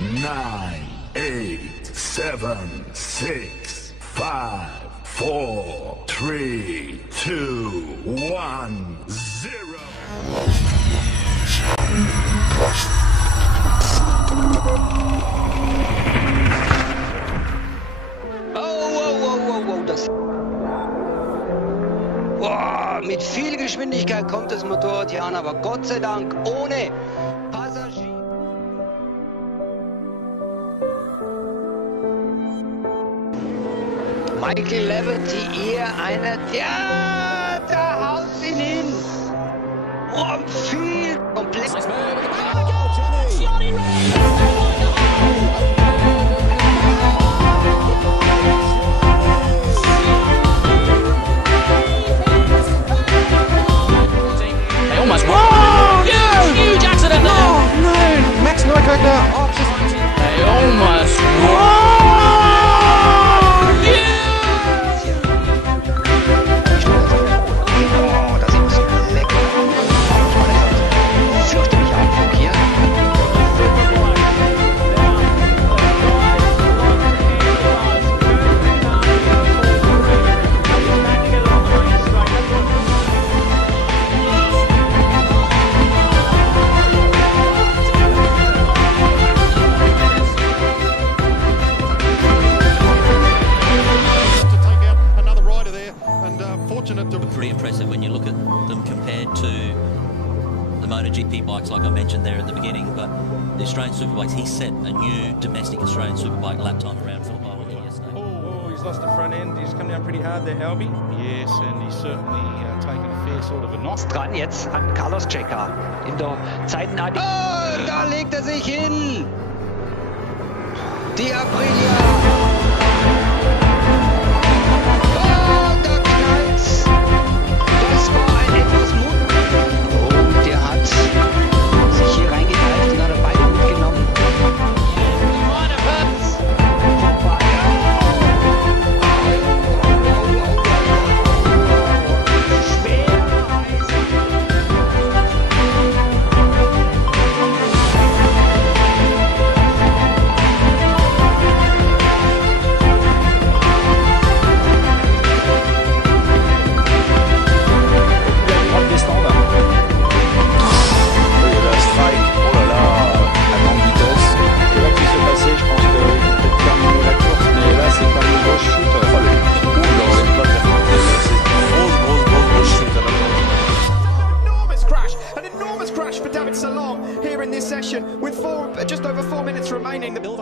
9, 8, 7, 6, 5, 4, 3, 2, 1, 0. Mit viel Geschwindigkeit kommt das Motorrad hier an, aber Gott sei Dank ohne Passagier. Michael Leverty eher einer, da haut ihn hin. Viel komplex. Huge accident there! Oh no! Max Neukrug there! Almost! Das ist lecker. Fürchterlich Anflug hier. Pretty impressive when you look at them compared to the Motogp bikes, like I mentioned there at the beginning. But the Australian Superbikes, he set a new domestic Australian Superbike lap time around Phillip Island yesterday. Oh, he's lost the front end. He's come down pretty hard there, Albie. Yes, and he's certainly taken a fair sort of a knock. Dran jetzt an Carlos Checa in der Zeitenart. Oh, da legt er sich hin. Die Aprilia. Das war ein etwas Mut. Oh, der hat sich hier reingeknallt und hat er beide mitgenommen.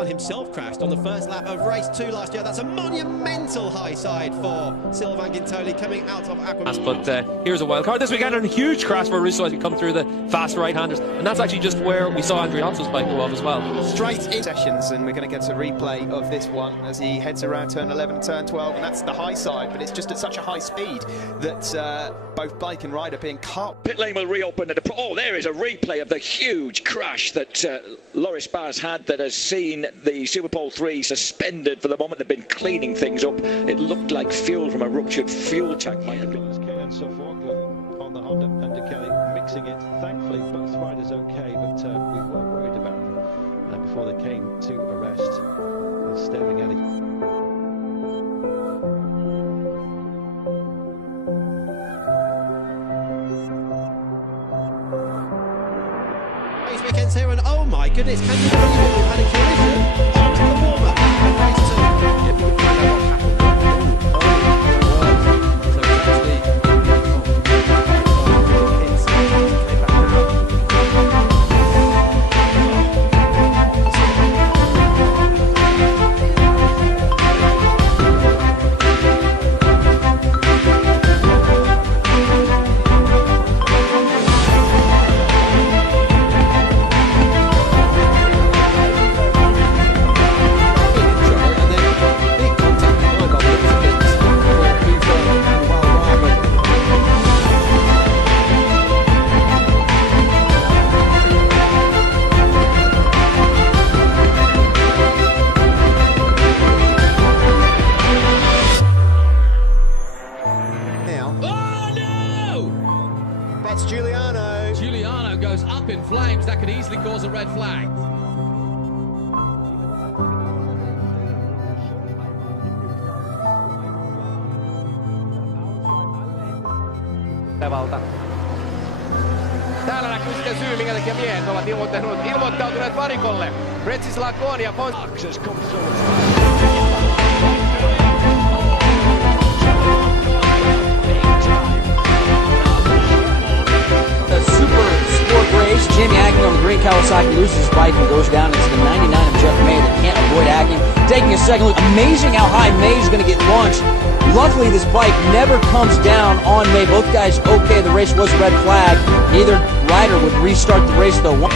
Himself crashed on the first lap of race 2 last year. That's a monumental high side for Sylvain Guintoli coming out of Aquaman. But here's a wild card this weekend, and a huge crash for Russo as we come through the fast right-handers, and that's actually just where we saw Andrea Hanssel's bike go off as well. Straight in sessions, and we're going to get a replay of this one as he heads around turn 11, turn 12, and that's the high side, but it's just at such a high speed that both bike and rider being caught. Pit lane will reopen at oh, there is a replay of the huge crash that Loris Baz had that has seen the Superpole 3 suspended for the moment. They've been cleaning things up. It looked like fuel from a ruptured fuel tank. Might have been. On the Honda under Kelly, mixing it. Thankfully, both riders okay, but we were worried about them before they came to arrest. Staring at it. Weekends here, and oh my goodness, can you believe it? We've had a collision onto the warm-up and race 2. If we can find out what happened. Täällä näkyy sitten syy, minkä takia miehet ovat ilmoittautuneet varikolle. Kecelakaan ja super sport race. Jamie Agnew on the green Kawasaki loses his bike and goes down. It's the 99 of Jeff May that can't avoid Agnew. Taking a second look. Amazing how high May's going to get launched. Luckily, this bike never comes down on May. Both guys okay. The race was a red flag. Neither rider would restart the race, though.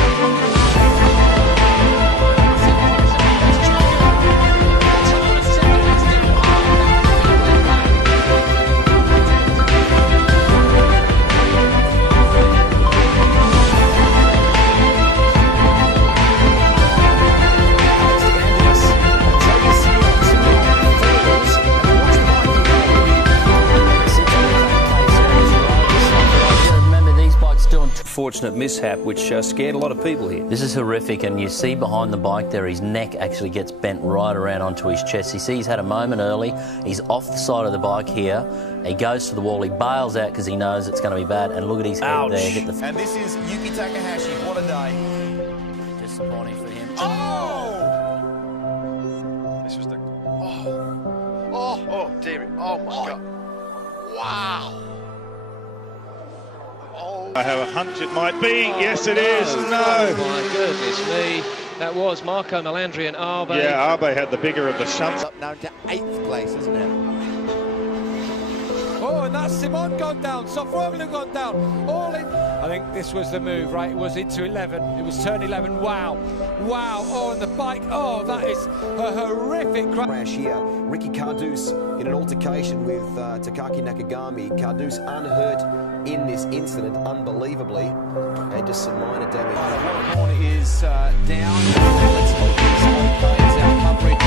Unfortunate mishap which scared a lot of people here. This is horrific, and you see behind the bike there, his neck actually gets bent right around onto his chest. You see he's had a moment early. He's off the side of the bike here. He goes to the wall. He bails out because he knows it's going to be bad. And look at his head there. Hit the and this is Yuki Takahashi. What a day. Disappointing for him. Oh! This was the... Oh, dear. Oh, my God. Wow. I have a hunch it might be. Yes, it is. No. Oh, my goodness me. That was Marco Melandri and Arbe. Yeah, Arbe had the bigger of the shunts. Up now to 8th place, isn't it? Oh, and that's Simon gone down. Sofroglu gone down. All in. I think this was the move, right? It was into 11. It was turn 11. Wow. Wow. Oh, and the bike. Oh, that is a horrific crash here. Ricky Cardouse in an altercation with Takaki Nakagami. Cardouse unhurt in this incident, unbelievably. And just some minor damage. One corner is down. Let's hope he's okay. It's our coverage.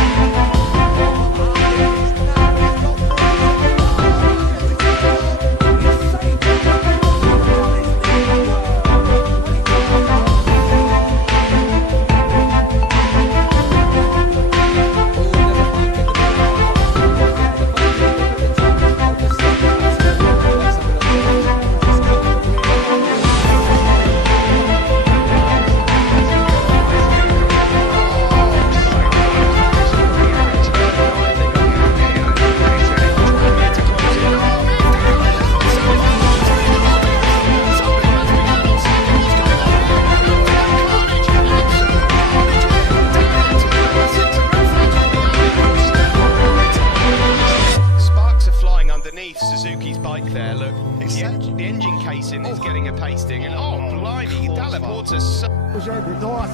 The engine casing is getting a pasting, and oh, blimey, teleporters.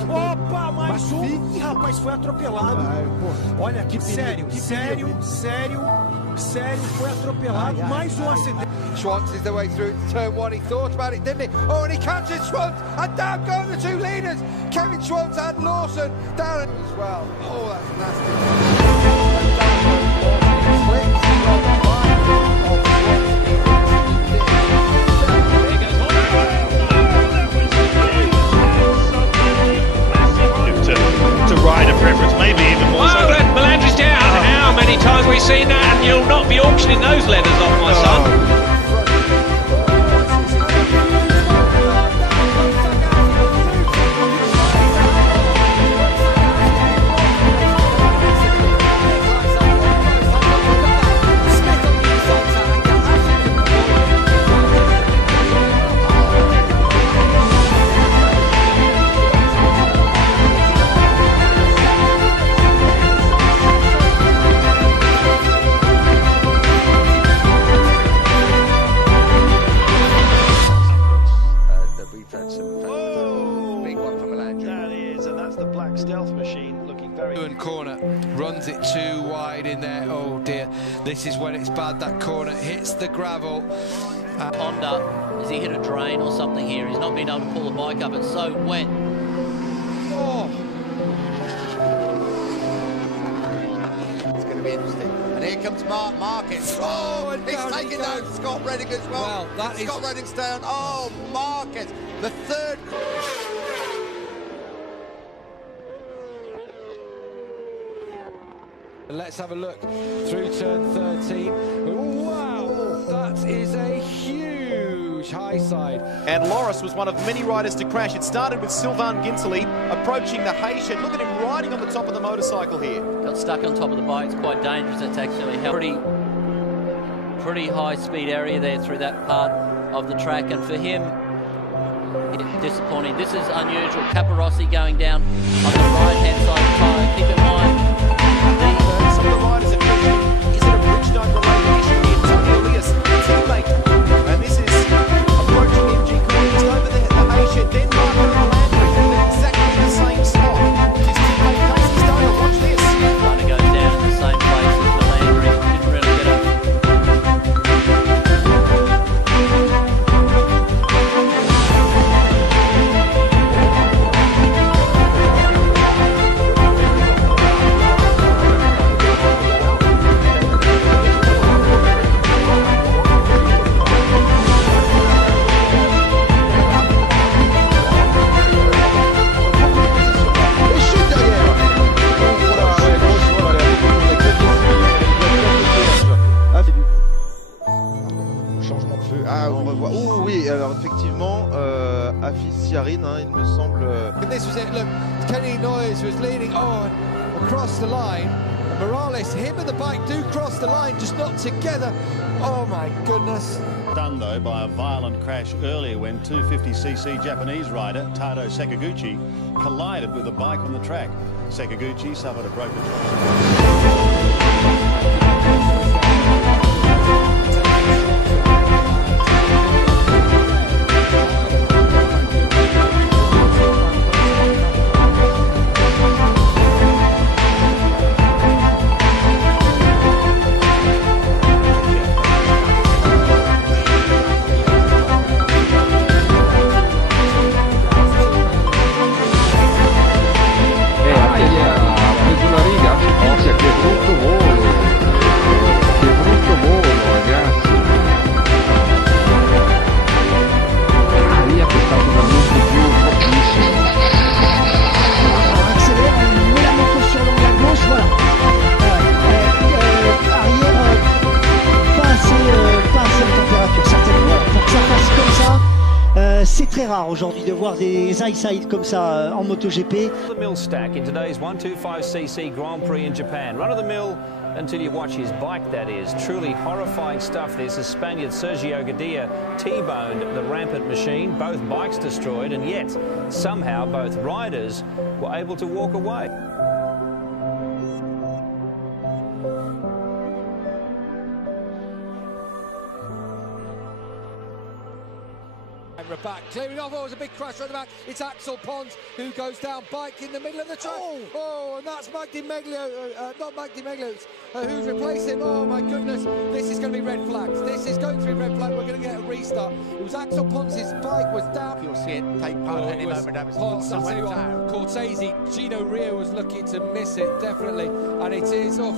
Opa, mais um. Rapaz, foi atropelado. Olha aqui, sério, foi atropelado. Mais um acidente. Schwantz is the way through turn one. He thought about it, didn't he? Oh, and he catches Schwantz, and down go the two leaders. Kevin Schwantz and Lawson down as well. Oh, that's nasty. To rider preference, maybe even more so. Melandri's down. How many times have we seen that? And you'll not be auctioning those leathers off, my son. Corner runs it too wide in there. Oh dear, this is when it's bad. That corner hits the gravel. Honda, has he hit a drain or something here? He's not been able to pull the bike up. It's so wet. Oh, it's going to be interesting. And here comes Marcus. Oh, and he's taking down Scott Redding as well. Scott Redding's down. Oh, Marcus, the third. Let's have a look through turn 13. Wow, that is a huge huge high side. And Loris was one of many riders to crash. It started with Sylvain Ginsley approaching the hay shed. Look at him riding on the top of the motorcycle here. Got stuck on top of the bike. It's quite dangerous. It's actually pretty high speed area there through that part of the track, and for him, disappointing. This is unusual. Caparossi going down on the right hand side of the tyre. Keep in mind, some of the riders have mentioned, is it a Bridgestone related issue here? Tony Elias, teammate, and this is approaching MG Corner just over the hay shed. Then Marco Landry in exactly the same spot. His teammate Casey Stoner, watch this. Trying to go down in the same place as the Landry. Didn't really get up. Il me semble. And this was it. Look, Kenny Noyes was leading on across the line. And Morales, him and the bike do cross the line, just not together. Oh my goodness. Done though by a violent crash earlier when 250cc Japanese rider Tado Sakaguchi collided with a bike on the track. Sakaguchi suffered a broken C'est très rare aujourd'hui de voir des high-side comme ça en MotoGP. The mill stack in today's 125cc Grand Prix in Japan. Run of the mill until you watch his bike, that is. Truly horrifying stuff this as Spaniard Sergio Garcia T-boned the rampant machine. Both bikes destroyed, and yet somehow both riders were able to walk away. Back, clearing off. Oh, it was a big crash right at the back. It's Axel Pons who goes down. Bike in the middle of the track. Oh, and that's Mike Di Meglio, not Mike Di Meglio, who's replacing. Oh my goodness, this is going to be red flags. This is going to be red flag. We're going to get a restart. It was Axel Pons' bike was down. You'll see it take part at any moment. Pons went down. Cortese, Gino Rio was looking to miss it, definitely. And it is off.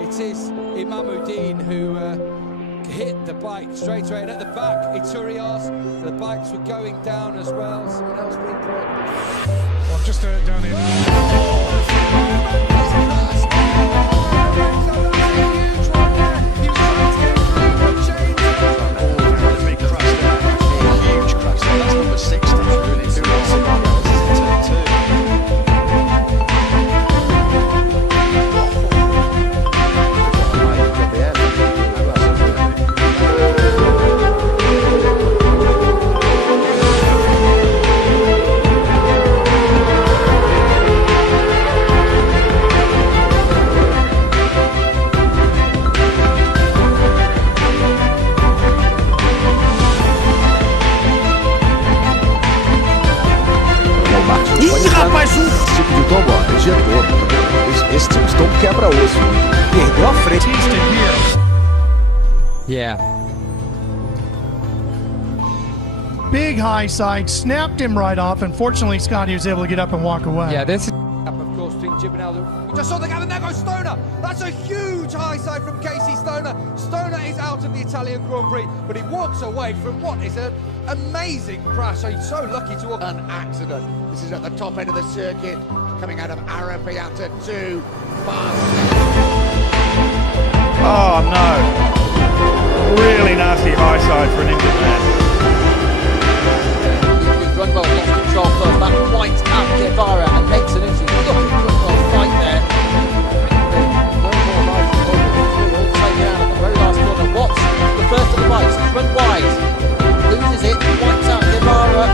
It is Imamuddin who hit the bike straight away, and at the back Iturias, the bikes were going down as well. Someone else being brought. Well, just down here. Huge crash. That's number 60. Really turn 2. Esse tipo de tombo quebra osso. Perdeu a frente. Yeah. Big high side, snapped him right off. Unfortunately, Scotty was able to get up and walk away. Yeah, this is of course between Jim and Aldo. We just saw the gap, and there goes Stoner. That's a huge high side from Casey Stoner. Stoner is out of the Italian Grand Prix, but he walks away from what is an amazing crash. He's so lucky to walk. An accident. This is at the top end of the circuit, coming out of Arrabbiata 2. Oh no. Really nasty high side for an injured man. Runwell lost control first. That winds up Guevara and makes an entry. Look at Runwell fight there. No more life all taken out at the very last corner. Watts, the first of the bikes, he's run wide. Loses it, winds up Guevara.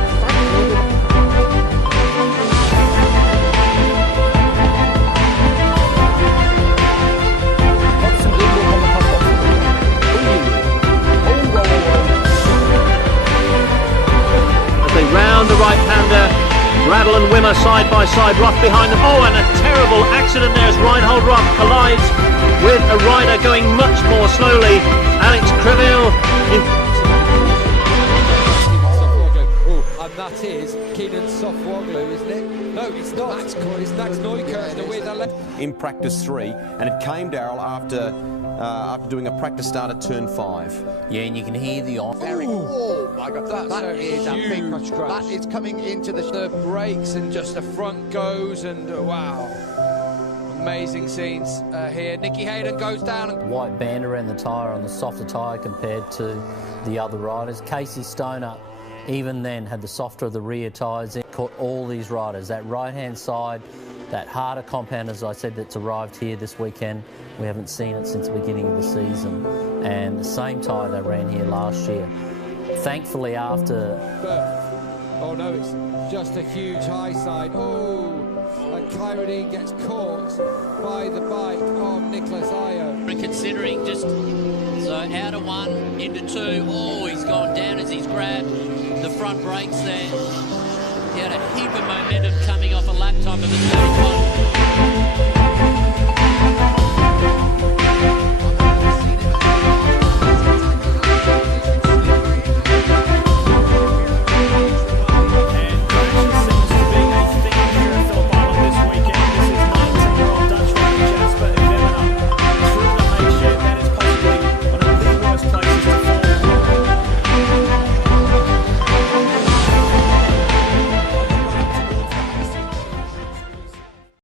They round the right-hander, Rattle and Wimmer side by side, Roth behind them. Oh, and a terrible accident there as Reinhold Roth collides with a rider going much more slowly. Alex Creville and that is Keenan Softwoglu, isn't it? No, it's not. It's Max Neukirchner with a left. In practice 3, and it came, Darryl, after doing a practice start at turn 5. Yeah, and you can hear the off. Oh my God, that is a big crash. That is coming into the brakes and just the front goes and wow. Amazing scenes here. Nicky Hayden goes down. White band around the tyre on the softer tyre compared to the other riders. Casey Stoner, even then, had the softer of the rear tyres in. Caught all these riders. That right-hand side, that harder compound, as I said, that's arrived here this weekend. We haven't seen it since the beginning of the season. And the same tyre they ran here last year. Thankfully, after... Oh no, it's just a huge high side. Oh, and Kyrodine gets caught by the bike of Nicholas Ayo. Considering just, so out of 1 into 2. Oh, he's gone down as he's grabbed the front brakes there. He had a heap of momentum coming off a lap time of the 35.